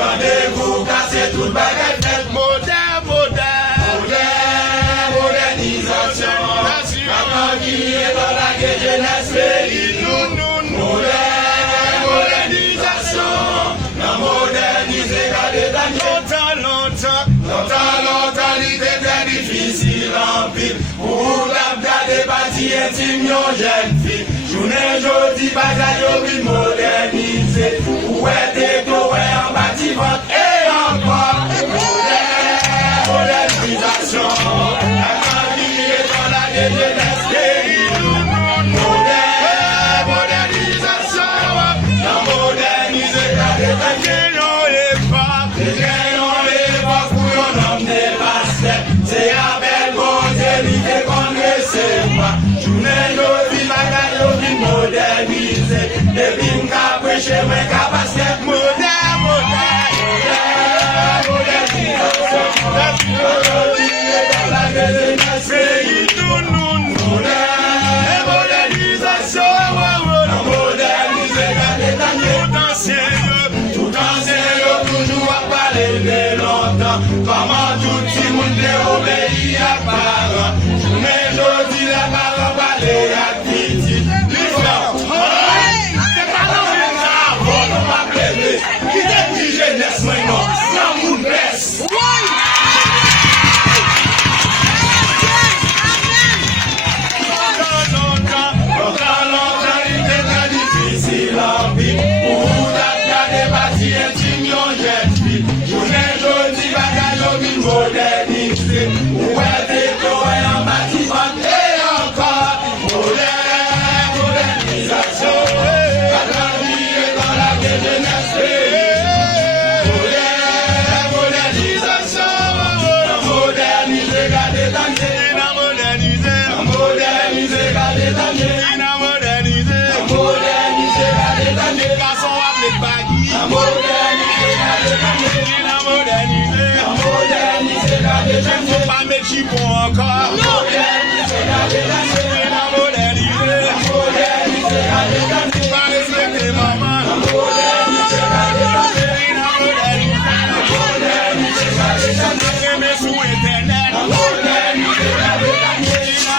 Rendez-vous, casser toute baguette faite. Modernisation. Maman qui est dans la jeunesse pays. Modernisation. La moderniser, garder ta longtemps, l'idée très difficile en pile. Pour la garder bâti intime, yon jeune fille. Journée, jodi, bagaille, oui, moderniser. Où est en bâtiment et encore. Modernisation. La famille est dans la jeunesse pays. Modernisation. La moderniser, garder ta c'est avec modernité qu'on ne sait pas. Journée de vie, bagaille, vie modernisée. Et puis, m'ka prêcher, m'ka passer. Comment tout le monde obéit à parents. Mais je dis la parole, balai à Titi. L'histoire, c'est pas dans le temps, on va plaider. Qui est qui jeunesse maintenant, sans mon baisse. Longtemps, il était très difficile en vie. Pour garder bâti intime, yon jeune fille. Modernisé, où est en bâtiment et encore modernisation. La vie est dans la jeunesse. Modernisation. Moderniser, garder ta moderniser, garder ta moderniser, garder ta façon à les baguilles. Moderniser, garder ta faut pas mettre chipon encore. Moderniser, pas respecter maman. Aimer sous internet.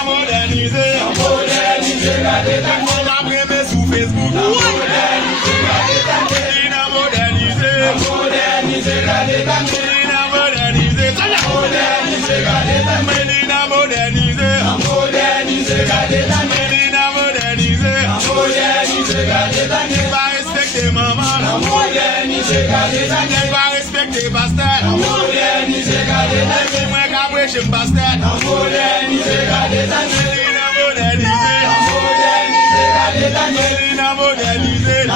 Moderniser, on va aimer sous Facebook. Va respecter maman. Va respecter pasteur. Moi qu'à prêcher pasteur. Moderniser. Moderniser.